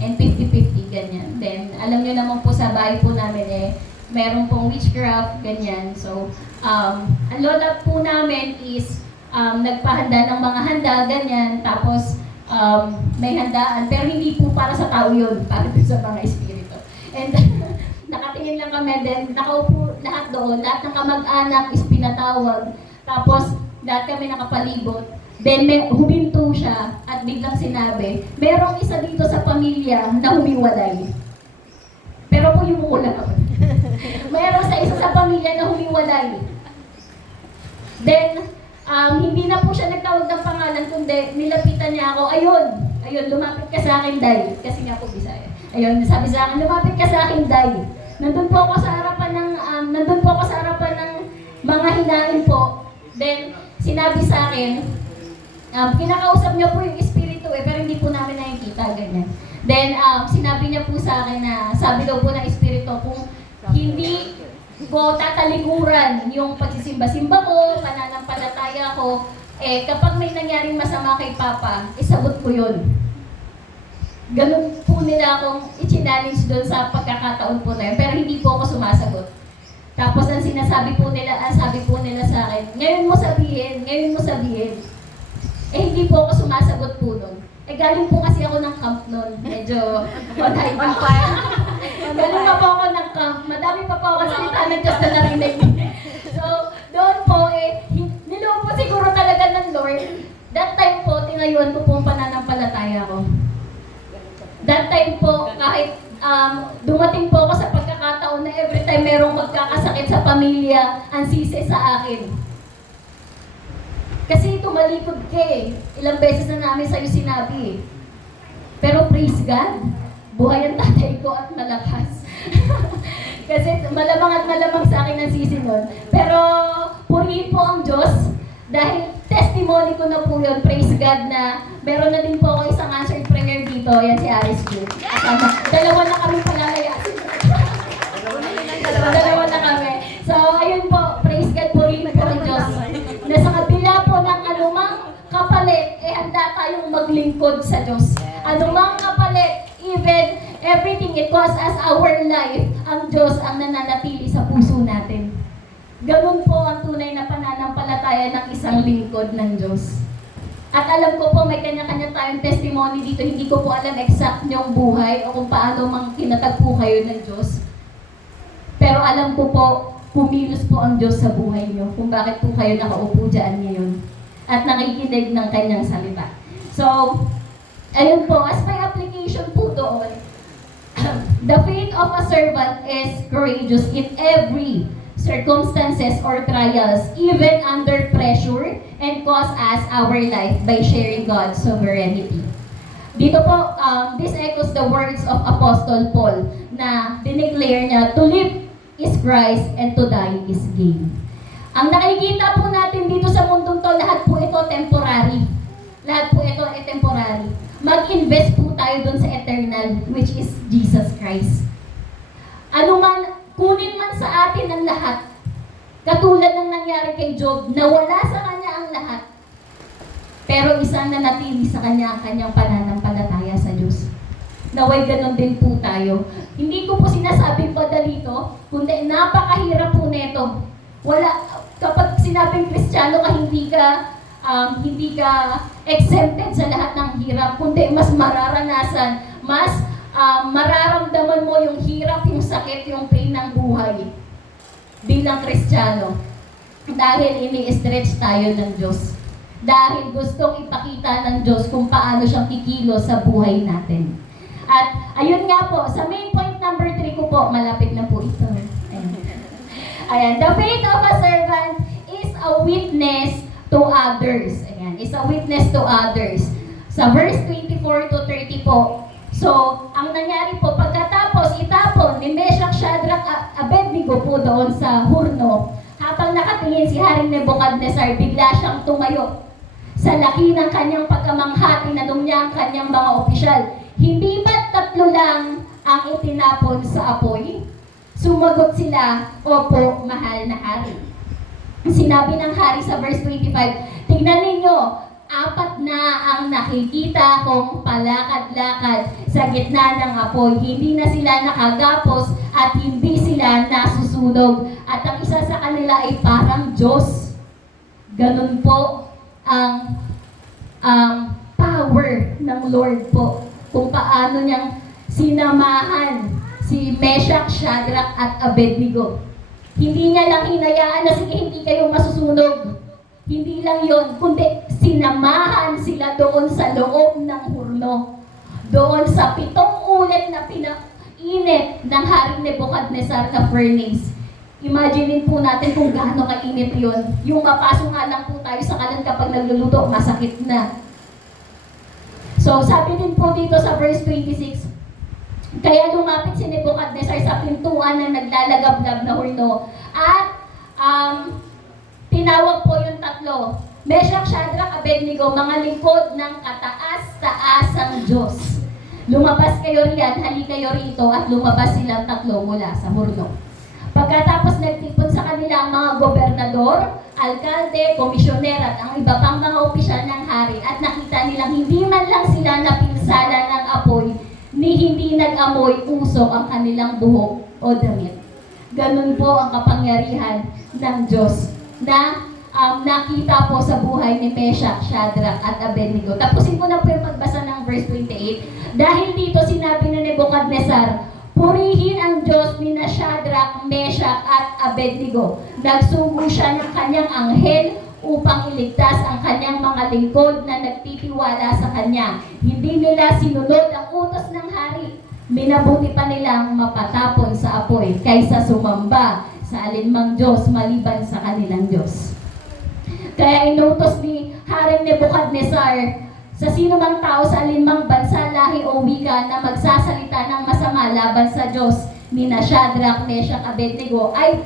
and 50-50, ganyan. Then, alam nyo naman po sa bahay po namin meron pong witchcraft, ganyan. So, ang lola po namin is nagpahanda ng mga handa, ganyan. Tapos, may handaan, pero hindi po para sa tao yun, para po sa mga espiritu. And nakatingin lang kami, then nakaupo lahat doon, lahat ng kamag-anak is pinatawag, tapos lahat kami nakapalibot. Then huminto siya at biglang sinabi, merong isa dito sa pamilya na humiwalay. Pero po yung mula ako. Merong isa sa pamilya na humiwalay. Then, hindi na po siya nagtawag ng pangalan, kundi nilapitan niya ako, ayun, lumapit ka sa akin, Day. Kasi nga po Bisaya. Ayun, sabi sa akin, lumapit ka sa akin, Day. Nandun po ako sa harapan ng mga hinain po. Then, sinabi sa akin, kinakausap niya po yung espiritu pero hindi po namin nakikita, ganyan. Then, sinabi niya po sa akin na, sabi daw po ng espiritu, kung hindi ko tatalikuran yung pagsisimba-simba ko, pananampalataya ko, kapag may nangyaring masama kay Papa, isagot ko yun. Ganun po nila akong i-challenge doon sa pagkakataon po na yun, pero hindi po ako sumasagot. Tapos ang sabi po nila sa akin, ngayon mo sabihin. Hindi po ako sumasagot po doon. Galing po kasi ako ng camp noon. Medyo on fire. Galing pa po ako ng camp. Madami pa po ako salita ng Diyos na narinig. So, doon po niloob po siguro talaga ng Lord. That time po, tinayuan ko po ang pananampalataya ko. That time po, kahit dumating po ako sa pagkakataon na every time merong magkakasakit sa pamilya, ang sisi sa akin. Kasi tumalikod ka Ilang beses na namin sa'yo sinabi Pero praise God, buhay ang tatay ko at malakas. Kasi malamang at malamang sa akin ang sisi nun. Pero purihin po ang Diyos dahil testimony ko na po yun, praise God, na meron na din po ako isang answered prayer dito. Yan si Aris Q. Dalawa na kami palalayasin. Dalawa na kami. So, ayun po, praise God, purihin po ang Diyos. Na sa kabila po ng anumang kapalit, handa tayong maglingkod sa Diyos. Anumang kapalit, even everything it costs us our life, ang Diyos ang nananatili sa puso natin. Ganun po ang tunay na pananampalataya ng isang lingkod ng Diyos. At alam ko po may kanya-kanya tayong testimony dito. Hindi ko po alam exact niyong buhay o kung paano mang kinatagpo kayo ng Diyos. Pero alam ko po, kumilos po ang Diyos sa buhay niyo kung bakit po kayo nakaupo dyan ngayon at nakikinig ng kanyang salita. So, ayun po, as my application po doon, the faith of a servant is courageous in every circumstances or trials, even under pressure, and cause us our life by sharing God's sovereignty. Dito po, this echoes the words of Apostle Paul na dineclare niya, to live is Christ and to die is gain. Ang nakikita po natin dito sa mundong to, lahat po ito temporary. Lahat po ito ay temporary. Mag-invest po tayo dun sa eternal, which is Jesus Christ. Ano man, kunin man sa atin ang lahat, katulad ng nangyari kay Job, nawala sa kanya ang lahat, pero isang nanatili sa kanya ang kanyang pananampalataya sa Diyos. Naway ganon din po tayo. Hindi ko po sinasabing padalito, kundi napakahirap po neto. Wala, kapag sinabing Kristiyano ka, hindi ka exempted sa lahat ng hirap, kundi mas mararanasan, mas mararamdaman mo yung hirap, yung sakit, yung pain ng buhay bilang Kristiyano. Dahil ini-stretch tayo ng Diyos. Dahil gustong ipakita ng Diyos kung paano siyang kikilos sa buhay natin. At ayun nga po, sa main point number 3 ko po, malapit na po ito. Ayan. The faith of a servant is a witness to others. Ayan, is a witness to others. Sa verse 24 to 30 po, so, ang nangyari po, pagkatapos itapon ni Meshach, Shadrach, Abednego po doon sa hurno, habang nakatingin si Haring Nebuchadnezzar, bigla siyang tumayo. Sa laki ng kanyang pagkamangha, tinanong niya ang kanyang mga opisyal, hindi ba't 3 lang ang itinapon sa apoy? Sumagot sila, opo, mahal na hari. Sinabi ng hari sa verse 25, tingnan ninyo, 4 na ang nakikita kong palakad-lakad sa gitna ng apoy. Hindi na sila nakagapos at hindi sila nasusunog. At ang isa sa kanila ay parang Diyos. Ganun po ang power ng Lord po. Kung paano niyang sinamahan si Meshach, Shadrach at Abednego. Hindi niya lang hinayaan na sige, hindi kayo masusunog. Hindi lang yon, kundi sinamahan sila doon sa loob ng hurno. Doon sa 7 ulit na pinainit ng Haring Nebuchadnezzar na furnace. Imagine po natin kung gaano kainit yon. Yung mapasok nga lang po tayo sa kalan kapag nagluluto, masakit na. So, sabi din po dito sa verse 26, kaya lumapit si Nebuchadnezzar sa pintuan ng naglalagablab na hurno at tinawag po yung 3, Meshach, Shadrach, Abednego, mga lingkod ng kataas-taasang Diyos. Lumabas kayo riyan, hali kayo rito, at lumabas silang 3 mula sa hurno. Pagkatapos nagtipon sa kanila ang mga gobernador, alkalde, komisyoner, at ang iba pang mga opisyal ng hari, at nakita nilang hindi man lang sila napinsala ng apoy, ni hindi nag-amoy usok ang kanilang buhok o damit. Ganun po ang kapangyarihan ng Diyos na nakita po sa buhay ni Meshach, Shadrach at Abednego. Tapusin ko na po yung pagbasa ng verse 28. Dahil dito sinabi ni Nebuchadnezzar, purihin ang Diyos ni Shadrach, Meshach at Abednego. Nagsugo siya ng kanyang anghel upang iligtas ang kanyang mga lingkod na nagtitiwala sa kanya. Hindi nila sinunod ang utos ng hari. Minabuti pa nilang mapatapon sa apoy kaysa sumamba sa alinmang Diyos maliban sa kanilang Diyos. Kaya inutos ni Haring Nebuchadnezzar sa sino mang tao sa alinmang bansa, lahi o wika na magsasalita ng masama laban sa Diyos, ni na Shadrach, Meshach, Abednego ay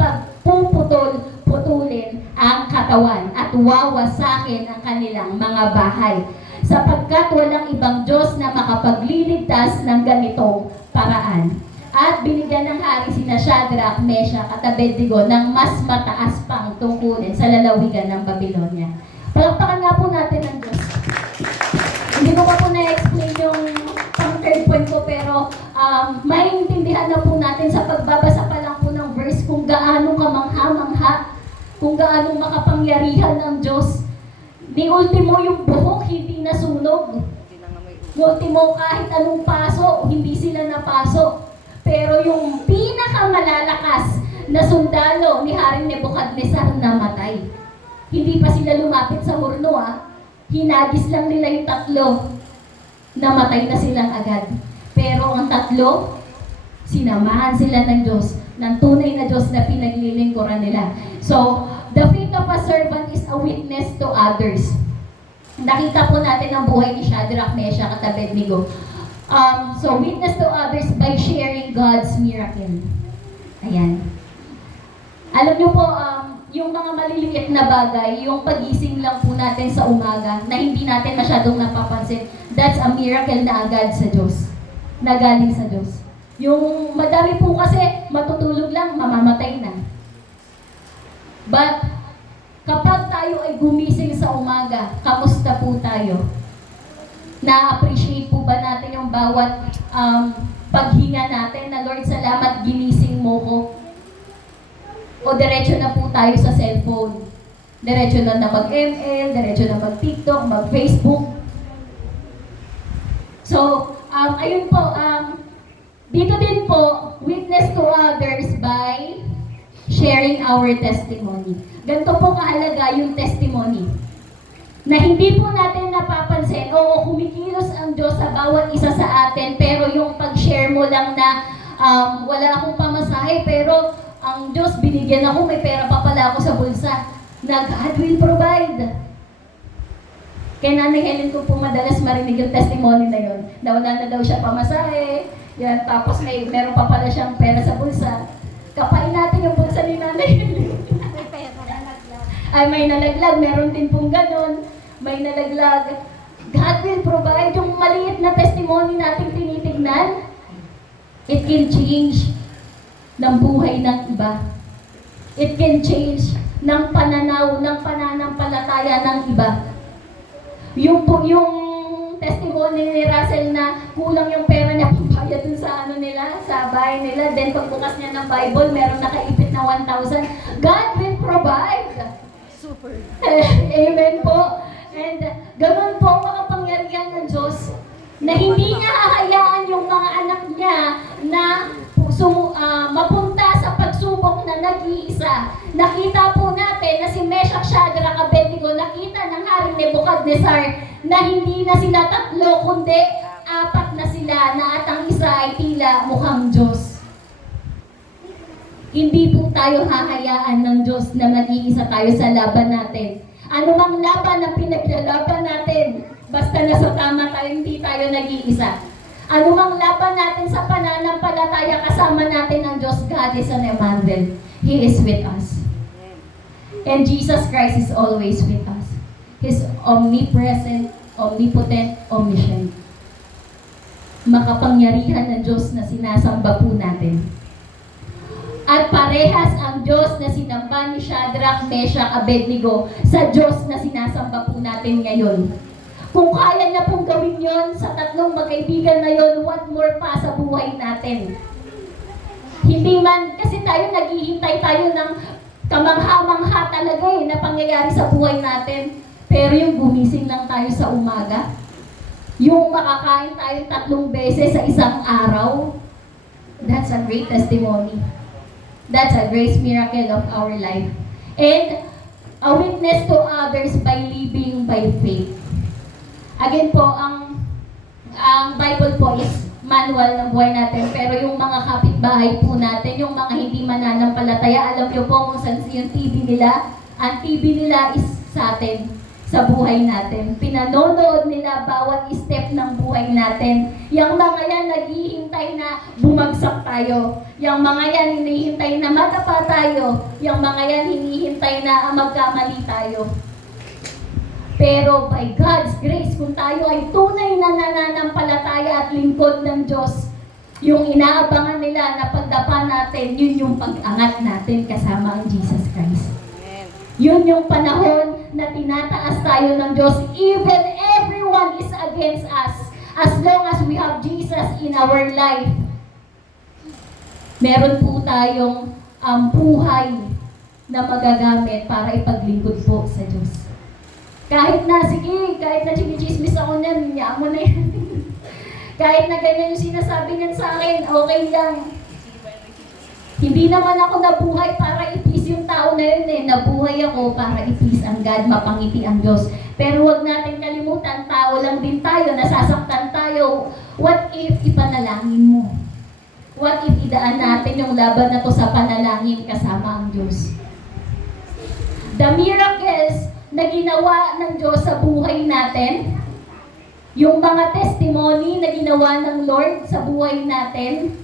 putulin ang katawan at wawasakin ang kanilang mga bahay. Sapagkat walang ibang Diyos na makapagliligtas ng ganitong paraan. At binigyan ng hari sina Shadrach, Meshach at Abednego ng mas mataas pang tungkulin sa lalawigan ng Babylonia. Palakpakan nga po natin ang Diyos. Hindi ko pa po na-explain yung third point ko, pero maintindihan na po natin sa pagbabasa pa lang po ng verse kung gaano kamangha-mangha, kung gaano makapangyarihan ng Diyos. Ni ultimo yung buhok hindi nasunog. Ni ultimo kahit anong paso, hindi sila napaso. Pero yung pinakamalalakas na sundalo ni Haring Nebuchadnezzar namatay. Hindi pa sila lumapit sa horno Hinagis lang nila yung tatlo. Namatay na silang agad. Pero ang tatlo, sinamahan sila ng Diyos, ng tunay na Diyos na pinaglilingkuran nila. So, the faith of a servant is a witness to others. Nakita po natin ang buhay ni Shadrach, Meshach at Abednego. So, witness to others by sharing God's miracle. Ayan. Alam niyo po, yung mga maliliit na bagay, yung pagising lang po natin sa umaga, na hindi natin masyadong napapansin, that's a miracle na agad sa Diyos. Na galing sa Diyos. Yung madami po kasi, matutulog lang, mamamatay na. But, kapag tayo ay gumising sa umaga, kamusta po tayo? Na-appreciate po ba natin yung bawat paghinga natin na Lord, salamat, ginising mo ko? O diretso na po tayo sa cellphone? Diretso na mag-ML, diretso na mag-TikTok, mag-Facebook. So, ayun po, dito din po, witness to others by sharing our testimony. Ganito po kahalaga yung testimony. Na hindi po natin napapansin, oo, kumikilos ang Diyos sa bawat isa sa atin, pero yung pag-share mo lang na wala akong pamasahe, pero ang Diyos, binigyan ako, may pera pa pala ako sa bulsa. God will provide. Kaya Nanay Helen ko po madalas marinig yung testimony na yun, na wala na daw siya pamasahe, yan, tapos meron pa pala siyang pera sa bulsa. Kapain natin yung bulsa ni Nanay Helen. May pera, nalaglag. Ay, may nalaglag, meron din pong ganon, may nalaglag. God will provide. Yung maliit na testimony natin tinitignan, it can change ng buhay ng iba. It can change ng pananaw, ng pananampalataya ng iba. Yung testimony ni Russell na kulang yung pera niya pambayad dun sa nila, sa bahay nila, then pagbukas niya ng Bible, meron nakaipit na 1,000. God will provide. Super. Amen po. And ganun po ang makapangyarihan ng Diyos na hindi niya hahayaan yung mga anak niya na mapunta sa pagsubok na nag-iisa. Nakita po natin na si Meshach, Shadrach, Abednego, nakita ng Haring Nebuchadnezzar na hindi na sila tatlo, kundi apat na sila, na at ang isa ay tila mukhang Diyos. Hindi po tayo hahayaan ng Diyos na mag-iisa tayo sa laban natin. Ano mang laban na pinaglalaban natin, basta nasa tama tayo, hindi tayo nag-iisa. Ano mang laban natin sa pananampalataya, kasama natin ang Diyos. God is on Emmanuel. He is with us. And Jesus Christ is always with us. He's omnipresent, omnipotent, omniscient. Makapangyarihan ng Diyos na sinasamba po natin. At parehas ang Diyos na sinamba ni Shadrach, Meshach, Abednego sa Diyos na sinasamba po natin ngayon. Kung kaya niya pong gawin yon sa tatlong magkaibigan na yon, what more pa sa buhay natin? Hindi man, kasi tayo naghihintay tayo ng kamangha-mangha talaga na pangyayari sa buhay natin. Pero yung gumising lang tayo sa umaga, yung makakain tayo 3 beses sa isang araw, that's a great testimony. That's a great miracle of our life. And a witness to others by living by faith. Again po, ang Bible po is manual ng buhay natin, pero yung mga kapitbahay po natin, yung mga hindi mananampalataya, alam niyo po kung saan yung TV nila, ang TV nila is sa atin. sa buhay natin. Pinanonood nila bawat step ng buhay natin. Yang mga yan naghihintay na bumagsak tayo. Yang mga yan hinihintay na madapa tayo. Yang mga yan hinihintay na magkamali tayo. Pero by God's grace, kung tayo ay tunay na nananampalataya at lingkod ng Diyos, yung inaabangan nila na pagdapa natin, yun yung pag-angat natin kasama ang Jesus Christ. Yun yung panahon na tinataas tayo ng Diyos. Even everyone is against us. As long as we have Jesus in our life, meron po tayong buhay na magagamit para ipaglingkod po sa Diyos. Kahit na chinichismis ako niyan, niya mo na yan. Kahit na ganyan yung sinasabi niyan sa akin, okay lang. Hindi naman ako nabuhay para i-please yung tao na yun eh. Nabuhay ako para i-please ang God, mapangiti ang Diyos. Pero huwag natin kalimutan, tao lang din tayo, nasasaktan tayo. What if ipanalangin mo? What if idaan natin yung laban na to sa panalangin kasama ang Diyos? The miracles na ginawa ng Diyos sa buhay natin, yung mga testimony na ginawa ng Lord sa buhay natin,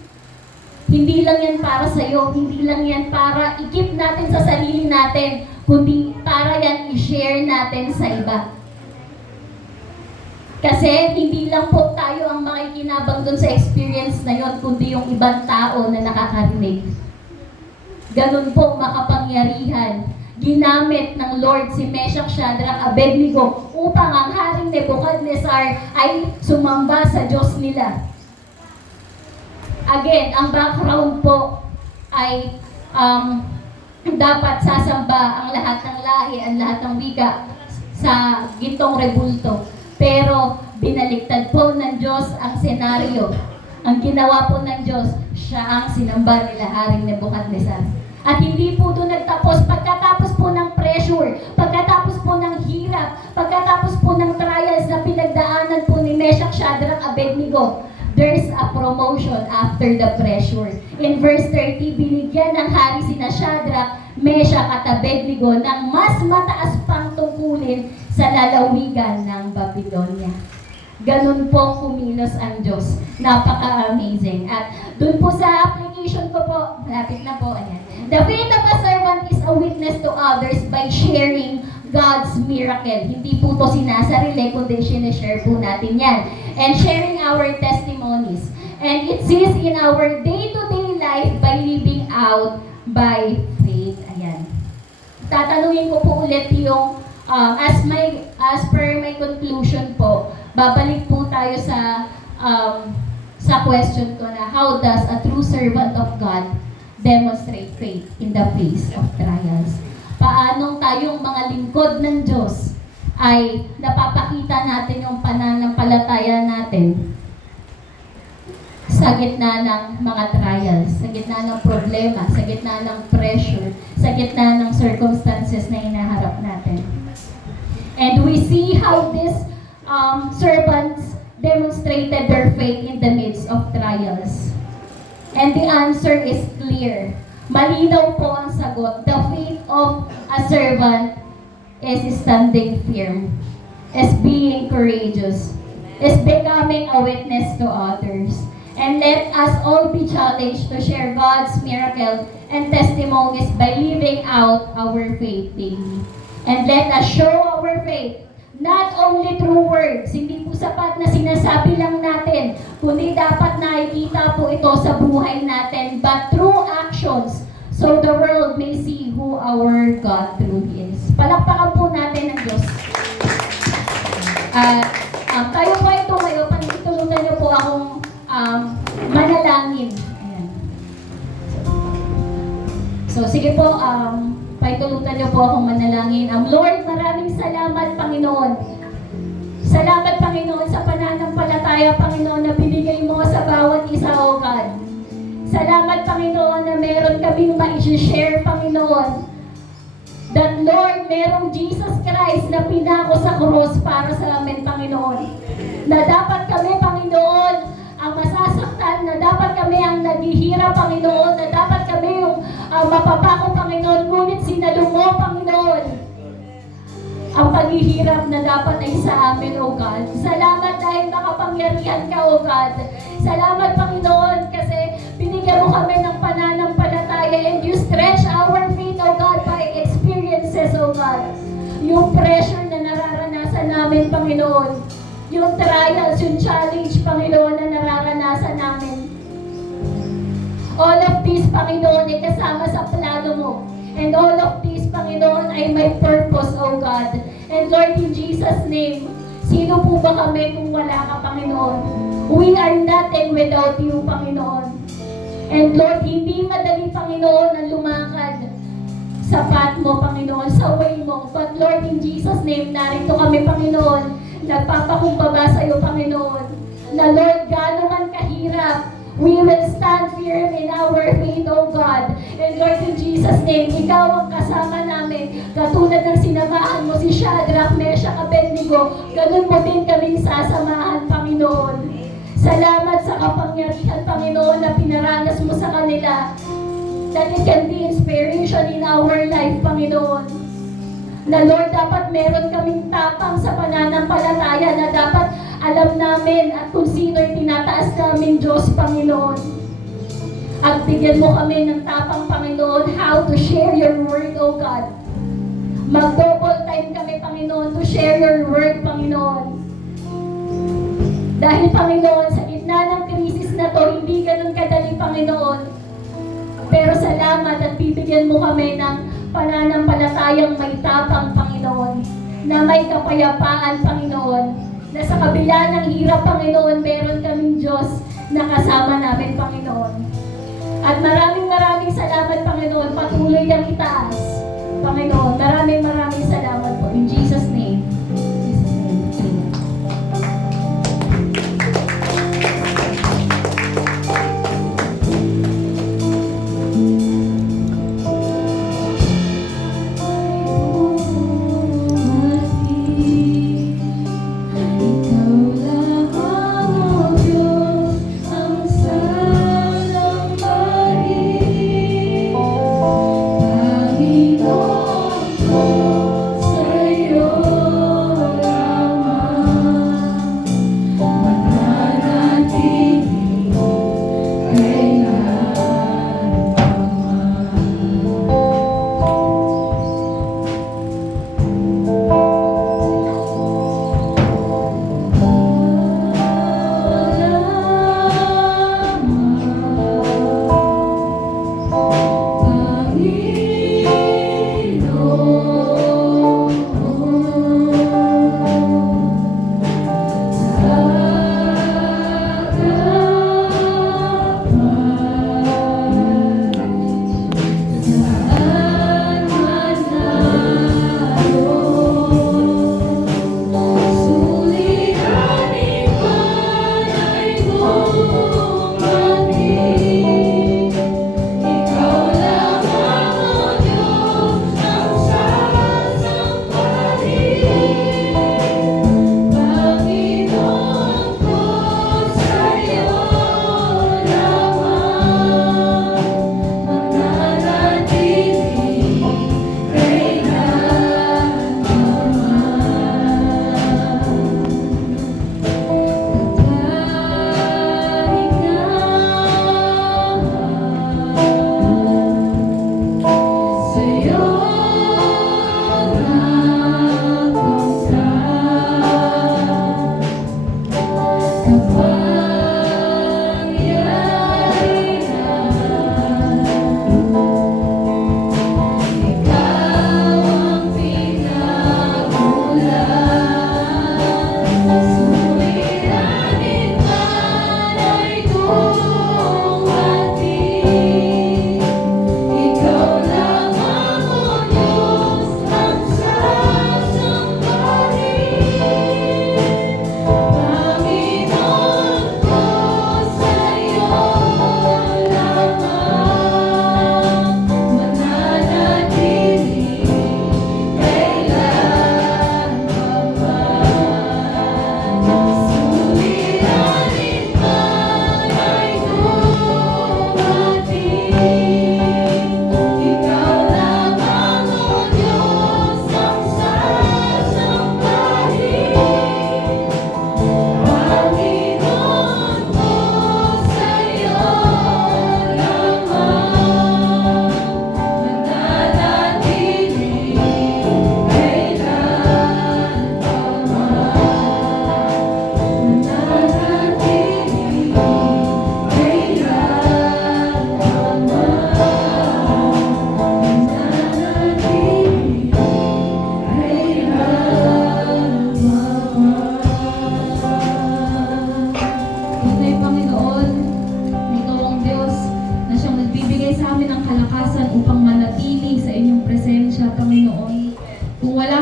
hindi lang yan para sa'yo, hindi lang yan para i-keep natin sa sarili natin, kundi para yan i-share natin sa iba. Kasi hindi lang po tayo ang makikinabang dun sa experience na yon, kundi yung ibang tao na nakakarinig. Ganun po makapangyarihan. Ginamit ng Lord si Meshach, Shadrach, Abednego upang ang haring Nebuchadnezzar ay sumamba sa Diyos nila. Again, ang background po ay dapat sasamba ang lahat ng lahi, ang lahat ng wika sa gintong rebulto. Pero binaliktad po ng Diyos ang senaryo. Ang ginawa po ng Diyos, siya ang sinamba nila haring Nebuchadnezzar. At hindi po doon nagtapos. Pagkatapos po ng pressure, pagkatapos po ng hirap, pagkatapos po ng trials na pinagdaanan po ni Meshach, Shadrach, Abednego, there's a promotion after the pressure. In verse 30, binigyan ng hari sina Shadrach, Meshach at Abednego ng mas mataas pang tungkulin sa lalawigan ng Babylonia. Ganun po kumilos ang Diyos. Napaka-amazing. At dun po sa application ko po, malapit na po, ayan. The faith of a servant is a witness to others by sharing God's miracle. Hindi po to sinasarili, kundi sinishare po natin yan. And sharing our testimonies. And it says in our day-to-day life by living out by faith. Ayan. Tatanungin ko po ulit yung, as per my conclusion po, babalik po tayo sa question ko na how does a true servant of God demonstrate faith in the face of trials? Paanong tayong mga lingkod ng Diyos ay napapakita natin yung pananampalataya natin sa gitna ng mga trials, sa gitna ng problema, sa gitna ng pressure, sa gitna ng circumstances na hinaharap natin. And we see how these servants demonstrated their faith in the midst of trials. And the answer is clear. Malinaw po ang sagot. The faith of a servant is standing firm, is being courageous, is becoming a witness to others. And let us all be challenged to share God's miracle and testimonies by living out our faith daily. And let us show our faith not only through words, hindi po sapat na sinasabi lang natin, kundi dapat nakikita po ito sa buhay natin, but through actions, so the world may see who our God truly is. Palakpakan po natin ang Diyos. At tayo po ay tumayo, panitulungan niyo po akong manalangin. Ayan. So sige po, paitulutan niyo po akong manalangin. Lord, maraming salamat, Panginoon. Salamat, Panginoon, sa pananampalataya, Panginoon, na binigay mo sa bawat isa, O God. Salamat, Panginoon, na meron kaming ma-share, Panginoon. That, Lord, merong Jesus Christ na pinako sa cross para sa amin, Panginoon. Na dapat kami, Panginoon, ang masasaktan, na dapat kami ang naghihirap, Panginoon, na dapat kami yung mapapako, Panginoon, ngunit sinalo mo, Panginoon. Ang paghihirap na dapat ay sa amin, O God. Salamat dahil makapangyarihan ka, O God. Salamat, Panginoon, kasi binigyan mo kami ng pananampalataya and you stretch our faith, O God, by experiences, O God. Yung pressure na nararanasan namin, Panginoon. Yung trials, yung challenge, Panginoon, na nararanasan namin. All of this, Panginoon, ay kasama sa plano mo. And all of this, Panginoon, ay may purpose, O God. And Lord, in Jesus' name, sino po ba kami kung wala ka, Panginoon? We are nothing without you, Panginoon. And Lord, hindi madali, Panginoon, na lumakad sa path mo, Panginoon, sa way mo. But Lord, in Jesus' name, narito kami, Panginoon, nagpapakumbaba sa iyo, Panginoon, na Lord, gaano man kahirap, we will stand firm in our faith, O God. And Lord, in Jesus' name, ikaw ang kasama namin. Katulad ng sinamahan mo si Shadrach, Meshach, Abednego, ganun mo din kaming sasamahan, Panginoon. Salamat sa kapangyarihan, Panginoon, na pinaranas mo sa kanila. That it can be inspiration in our life, Panginoon. Na Lord, dapat meron kaming tapang sa pananampalataya na dapat alam namin at kung sino'y tinataas namin Diyos, Panginoon. At bigyan mo kami ng tapang, Panginoon, how to share your word, O God. Mag-double time kami, Panginoon, to share your word, Panginoon. Dahil, Panginoon, sa gitna ng krisis na to, hindi ganun kadali, Panginoon. Pero salamat at bibigyan mo kami ng pananampalatayang may tapang, Panginoon. Na may kapayapaan, Panginoon. Na sa kabila ng hirap, Panginoon, meron kaming Diyos na kasama namin, Panginoon. At maraming salamat, Panginoon. Patuloy ang itaas, Panginoon. Maraming salamat po. In Jesus' name. Panginoon ko sa'yo.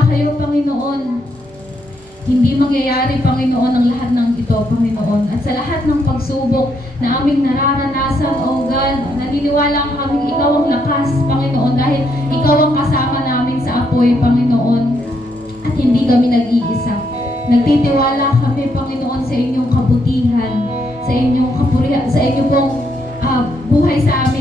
kayo, Panginoon. Hindi mangyayari, Panginoon, ang lahat ng ito, Panginoon. At sa lahat ng pagsubok na aming nararanasan, O God, naniniwala kaming Ikaw ang lakas, Panginoon, dahil Ikaw ang kasama namin sa apoy, Panginoon. At hindi kami nag-iisa. Nagtitiwala kami, Panginoon, sa inyong kabutihan, sa inyong kapurihan, sa inyong pong buhay sa amin.